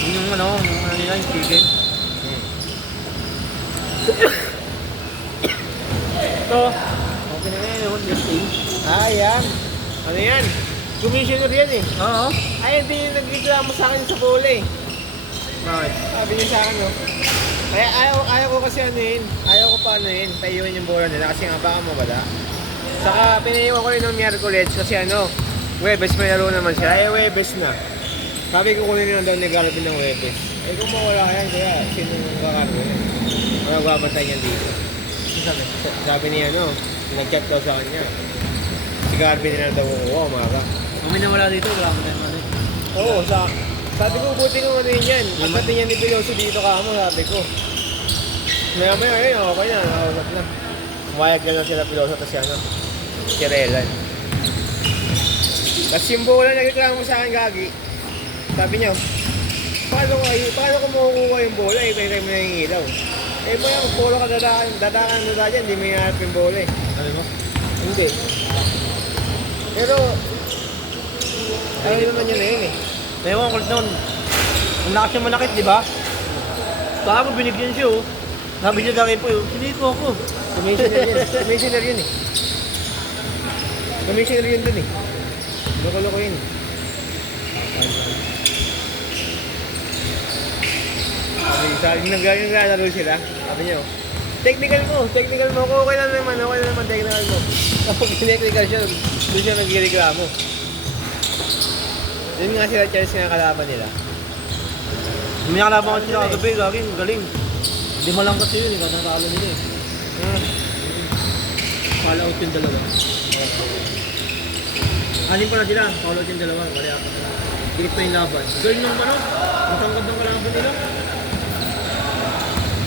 Yung ano nila, yung chicken. Ito. Okay na yan, yung listing. Yan. Ano yan? Commissioner yan eh. Oo. Ay, hindi yung nagreklamo sa akin sa bola eh. Bakit? Sabi niya sa akin, no? Kaya ayaw ko kasi anuhin. Ayaw ko pa anuhin. Paiwan yung bola nila kasi nga baka mawala. Saka pinaiwan ko rin ng Miyerkules kasi Webes may laro naman siya. Ay, Webes na. Sabi ko kunin lang daw ni Galvin ng Webes. Eh kung mawala yan, kaya sino kakargo yan? Ano babantay niyan dito? Sabi. Sabi niya, nag-chat daw sa kanya. Si Garvin na daw kukuha, umaga. Kung may nawala dito, wala mo tayo ano. Oo, sabi ko, buti ko ano yun yan. At pati niya ni Piloso dito ka mo, sabi ko. Maya-maya, ayun, okay na, nakausap na. Umayag na lang sila Piloso, tapos si Relan. Tapos yung bola, nagreklamo sa akin, Gagi. Sabi niya, paano ko makukuha yung bola, kayo mo na yung ilaw. Eh, mo yung bola ka dadakan dyan, hindi may harap yung bola eh. Sabi mo? Hindi. Pero, ano naman yun eh. Ewan ko noon. Ang lakas niya manakit, di ba? Baka ko binigyan siya, oh. Sabi niya dami po, siniko ako. Commissioner yun eh. Commissioner yun dun eh. Loko-loko yun eh. Sabi naglalaro sila. Sabi niya, technical mo, okay lang naman technical mo. Kapag technical siya, doon siya nagreklamo. Yun nga sila Chelsea na kalaban nila. May nakalaban ko sila kagabi, galing. Hindi mo lang kasi yun, katangkala nila eh. Call out yung dalawa. Anin pala sila, call out yung dalawa, kali apat na. Direct pa yung laban. Galing nung ang tangkad ng kalaban nila.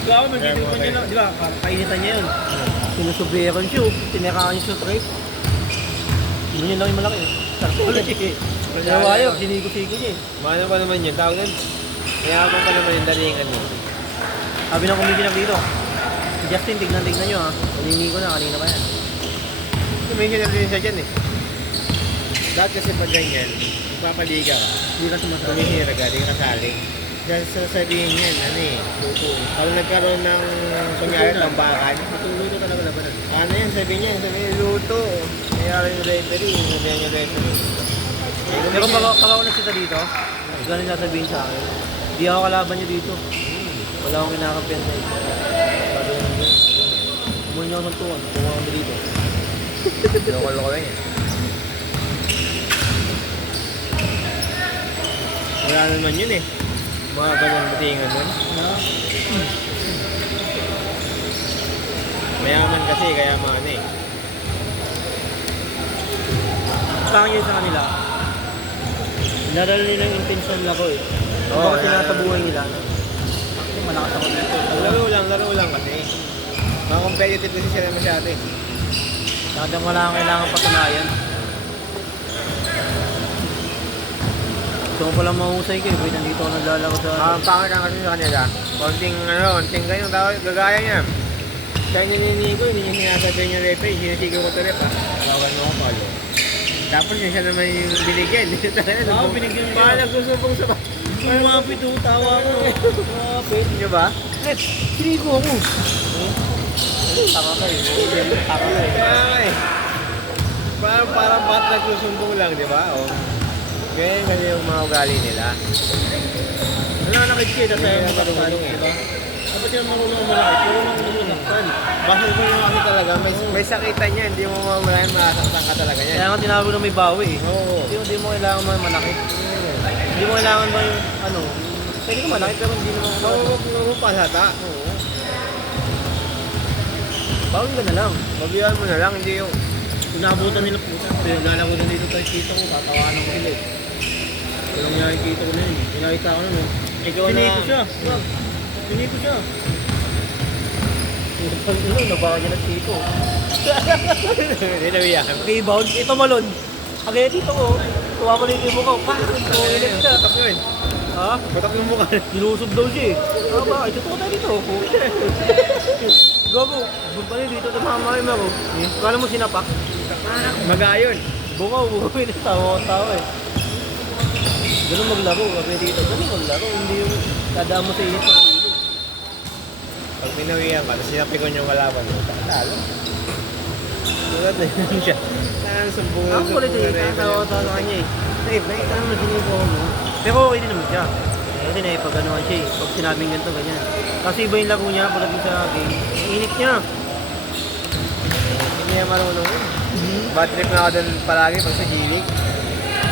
Gawa, magiging pa niya na, di ba, painitan niya yun. Sinusubiran siya, tinirakan niya sa trip. Yun lang yung malaki eh. Ulit eh. Nawayo, sinigo-sigo niya eh. Maano pa naman yun, tawag nun? Mayabang pa naman yung dalingan mo. Sabi ng commissioner dito, si Justin, tignan nyo ha. Kanini ko na, kanina pa yan. Commissioner din siya dyan eh. Dahil kasi pag ganyan, magpapaliga ka. Hindi ka sumasabi. Commissioner ka, di ka kasali. Dahil sasabihin yan, pag nagkaroon ng kunyari tambakan, Luto talaga labanan. ano yan, sabihin luto. Mayroon yung referee, sabihin yung referee. Pero pag ako nagsita dito, ganun sasabihin sa akin. Hindi ako kalaban niyo dito. Wala akong kinakampiyan sa ito. Sabi nyo nyo. Umuwi nyo naman tuwan. Kung kami dito. Loko-loko lang yan. Wala naman yun eh. Mga ganun batingan nun. Mayaman kasi, kaya maano eh. Saan yun sa kanila? Naral nila yung intention lang ko eh. Oo, Kasi nasa buhay nila. Malakas ako dito. Laro lang kasi. Mga competitive kasi sila masyado eh. Talagang wala kang kailangan patunayan. Gusto ko palang mahusay kayo. Pwede nandito ako naglalaro sa... Ang pangit lang kasi sa kanila. Konting ganyan tawag, gagaya niya. Kaya ninini ko, hindi niya sinasabi yung referee, sinisigaw ko ito rep ha. Tawagan mo ako palo. Tapos siya naman yung binigyan. Ako binigyan niya. Baka nagsusubong sa... Lumapit o, tawa ko. Lumapit. Niyo ba? Siniko ako. Tama ka eh. Tama ka eh. Kaya nga eh. Parang ba't nagsusumbong lang, di ba? O. Ganyan kasi yung mga ugali nila. Nananakit siya kasi Hindi yung na matakpan, marunong eh. di ba? Dapat yung marunong malaki, marunong matakpan. Bakit ko yung kasi talaga, may sakitan niya, hindi mo mamalayan, masaktan ka talaga niyan. Kaya nga tinawag na may bawi eh. Oo. Hindi mo kailangan manakit. Hindi mo kailangan ba yung ano, pwede ka manakit pero hindi mo Huwag mo pasata. Oo. Bawal ka na lang. Mabihan mo na lang, hindi yung... Inabutan nila po. Pero lalako na dito tayo dito ko, tatawanan ko sila eh. Walang nakikita ko na yun. Pinakita ko na no. Ikaw Siniko na... siya. Siniko siya. Ano, nabawa niya ng tito. Hindi nabiyan. Rebound, ito malon. Kagaya dito ko, tuwa ko na yung mukha ko. Bakit? Tumilit siya. Batak yun. Ha? Batak yung mukha. Nilusob daw siya eh. Ah, bakit? Totoo tayo dito. Gago, doon pa rin dito sa mga marim ako. Kala mo sinapak? Magayon. Bungaw, bungaw. Tawa ko tawa eh. Ganun maglaro, kami dito. Ganun maglaro, hindi yung dadaan mo sa init ng ulo. Pag pinawihan ka, tapos sinapikon yung kalaban mo, talo. Tulad na yun siya. Sumbungan. Ang kulit eh, tatawa sa kanya eh. Eh, bakit ka naman sinipo mo? Pero okay din naman siya. Kasi naipag-anuhan siya eh. Pag sinabing ganito, ganyan. Kasi iba yung laro niya pagdating sa game. Ang init niya. Hindi niya marunong yun. Bad trip na ako doon palagi pag sa G-League.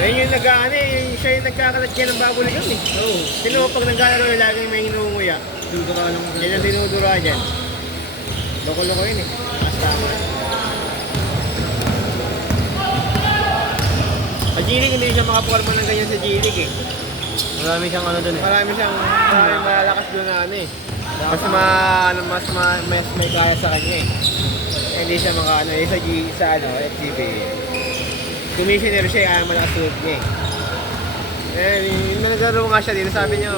Ngayon yung nag-ano eh, siya yung nagkakalat niya ng babuligan eh. Oo. Sino pag naglalaro yung lagi may hinunguya? Dudura lang. Yan ang dinudura dyan. Loko-loko yun eh. Mas tama. Sa G-League hindi siya makaporma ng ganyan sa G-League eh. Marami siyang ano dun eh. Maraming malalakas doon na ano eh. Mas may kaya sa kanya eh. Hindi siya maka ano, sa FTV. Commissioner siya, ayaw malakas tulad niya eh. Yung naglaro nga siya dito, sabi niya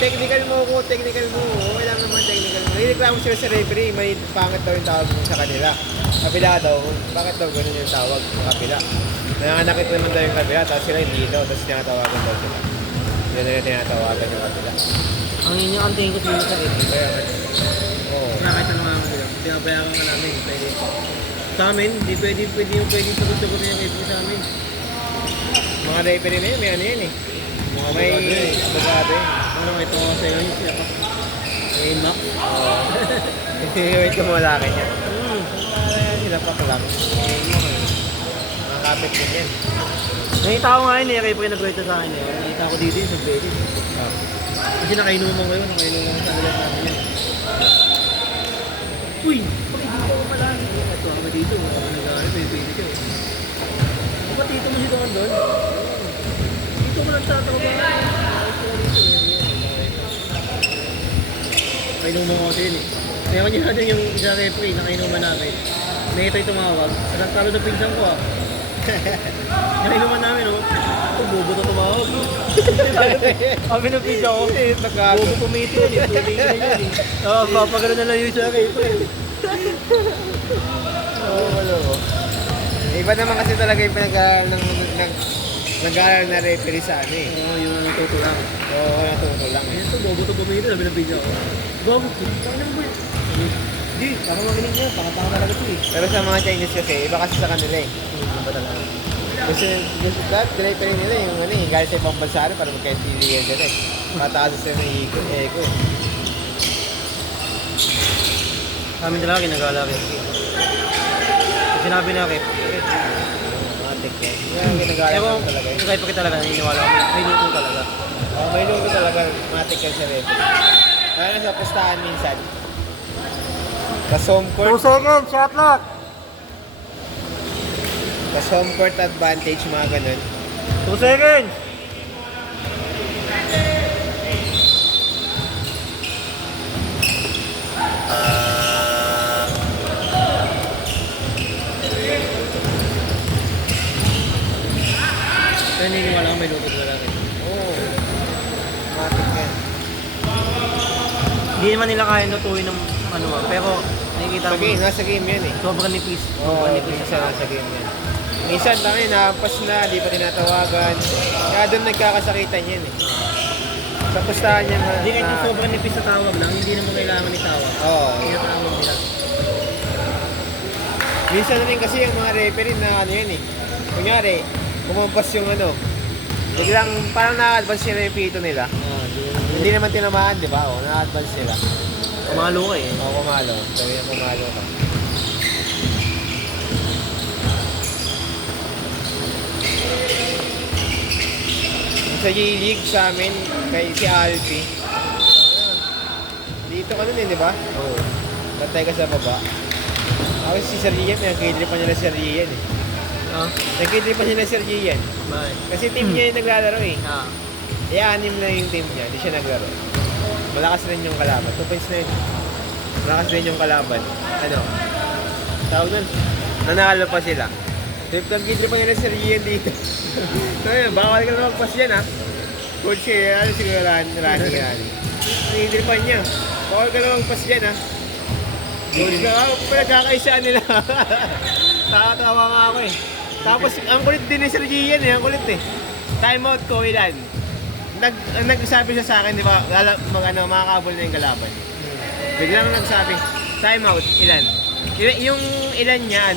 technical mo ko, technical mo. Okay lang naman technical mo. Nireklamo sila sa referee, may pangit daw yung tawag mo sa kanila. Kabila daw, bakit daw ganun yung tawag sa kabila? Nanganakit naman daw yung kabila, tapos sila hindi daw, tapos tinatawagan daw sila. Hindi na tinatawagan yung kabila. Ang inyong antingin ko sila sa ito. Kaya, oo. Nakakita naman ako nila. Pinabayaran ka namin. Pwede. Sa amin, hindi pwede sagot-sagot yung ito sa amin. Mga referee na yun, may ano yan eh. May abogado yun. Ano ito sa iyo yung siya pa. May map. Oo. Wait ko mula akin yan. Sila pa lang. Mga kapit din yan. Nakita ko nga yun eh, kayo pa nag-write sa akin eh. Nakita ko dito yung sa-ready. Kasi nakainuman ko yun, nakainuman ko sa nila sa akin yun. Uy! Bakit dito ko pala? Ito kami dito, kami nag-aaral, may pwede siya. Ba't dito mo dito doon? Dito ko lang tatrabahan. Nakainuman ko kasi yun eh. Kaya kanya natin yung isa referee, nakainuman namin. Na ito'y tumawag. Talo na pinsan ko ah. Nakainuman namin oh. Ito, bobo na tumawag. Kami na pinsan ko. Bobo pumiti yun eh. Tuloy na yun eh. Papagano na lang yung isa referee. Oo, wala ko. Iba naman kasi talaga yung pinag-aaral nag-aaral na referee sa ano eh. Oo, yung natutulang. Oo, natutulang eh. Ito, bobo to pumiti. Sabi ng pinsan ko. Bobo, saan naman ba yun? Hindi, baka magaling niya. Baka talaga ito eh. Pero sa mga Chinese kasi, iba kasi sa kanila eh. Ano ba talaga? Gusto lahat, referee nila yung ano eh, galit sa ibang bansa rin para magkaintindihan sila eh. Mataas sila ng ego eh. Sa amin talaga ginagala rin. Sinabi na Kip. Matik yan. Yan, ginagaya Ewan, talaga yun. yung Kip pa talaga, naniniwala ko. May luto talaga. Oh, may luto talaga, matik yan sa referee. Kaya na sa pustahan minsan. Sa home court. 2 seconds, shot lock! Tapos home court advantage, mga ganun. 2 seconds! Kaya naniniwala ko may luto talaga. Oo. Matik yan. Hindi naman nila kaya lutuin ng ano pero nakikita Sa mo. game, nasa game yan eh. Sobrang nipis. Oo, Sobrang nipis. minsan nasa game yan. Minsan tayo, nahampas na, di pa tinatawagan. Kaya doon nagkakasakitan yan eh. Sa pustahan yan na... Hindi kahit yung sobrang nipis sa tawag lang, hindi naman kailangan itawag. Oo. Hindi na tawag nila. Minsan na rin kasi yung mga referee na ano yan eh. Kunyari, kumampas yung ano. Biglang parang na-advance sila yung pito nila. Hindi naman tinamaan, di ba? O, na-advance sila. Kumalo ka eh. O, kumalo. Sabi na kumalo ka. Sa G-League sa amin, kay si Alfie. Dito ka nun eh, di ba? Oo. Bantay ka sa baba. Ako si Sir Gian, nagkidripan niya na Sir Gian eh. Ah? Nagkidripan niya na Sir Gian. Bakit? Kasi team niya yung naglalaro eh. Ah. Anim na yung team niya, hindi siya naglaro. Malakas rin yung kalaban. 2 points na yun. Malakas rin yung kalaban. Ano? Tawag nun? Nanalo pa sila. Nagkidripan niya na Sir Gian dito. So yun, bawal ka na magpas yan ha. Coach siya, ano siguro Rani. Nagkidripan niya. Bawal ka na magpas yan ha. Coach ka, pinagkakaisaan nila. Nakatawa nga ako eh. Tapos, ang kulit din ni Sir Gian eh, ang kulit eh. Timeout ko, ilan? Nagsabi siya sa akin, di ba, makakabol na yung kalaban. Biglang nagsabi, timeout, ilan? Yung ilan niya,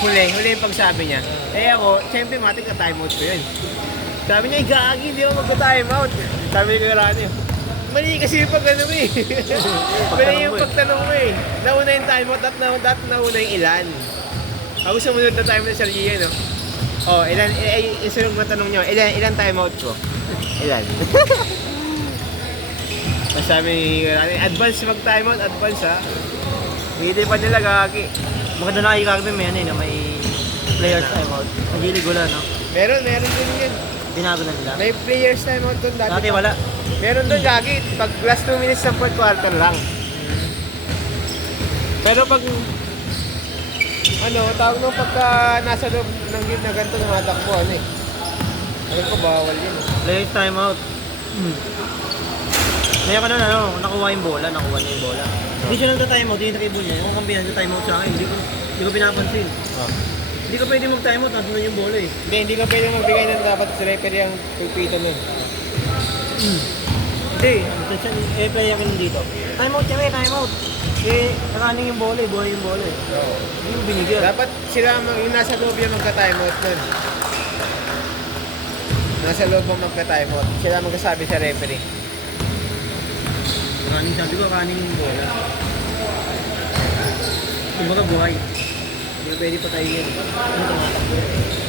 huli yung pagsabi niya. Eh ako, siyempre matik na timeout ko yun. Sabi niya, gagi, hindi ako magka-timeout. Sabi ko karani, mali kasi yung pag eh. Mali yung pagtanong mo eh. Nauna yung timeout at nauna yung ilan. Ako sumunod na time na Sir Gian, no? Oh, ilan, isunod na tanong niyo, ilan timeout ko? Ilan? Masabi ni karani, advance mag-timeout, advance ha. Hindi pa nila gagi. Maganda na kay may may players timeout. Nagili gula, no? Meron din yun. Binago na nila. May players timeout doon dati. Dati wala. Meron doon gagi, pag last 2 minutes ng fourth quarter lang. Pero pag tawag nung pagka nasa loob ng game na ganito tumatakbo, alam ko bawal yun. Players timeout. Kaya ka na, nakuha yung bola, nakuha niya yung bola. Hindi siya nagta-timeout, yung tribune niya. Yung kampihan sa timeout sa akin, hindi ko pinapansin. Hindi ka pwede mag-timeout, nandun yung bola eh. Hindi ka pwede magbigay ng dapat sa referee ang pagpitan nun. Hindi, player ka dito. Timeout siya timeout. Nakaning yung bola buhay yung bola Hindi mo binigyan. Dapat sila yung nasa loob yung magka-timeout nun. Nasa loob mo magka-timeout. Sila magkasabi sa referee. Sabi ko, kaning yung bola. Kumbaga buhay. Hindi pwede patayin. Ano tumatakbo?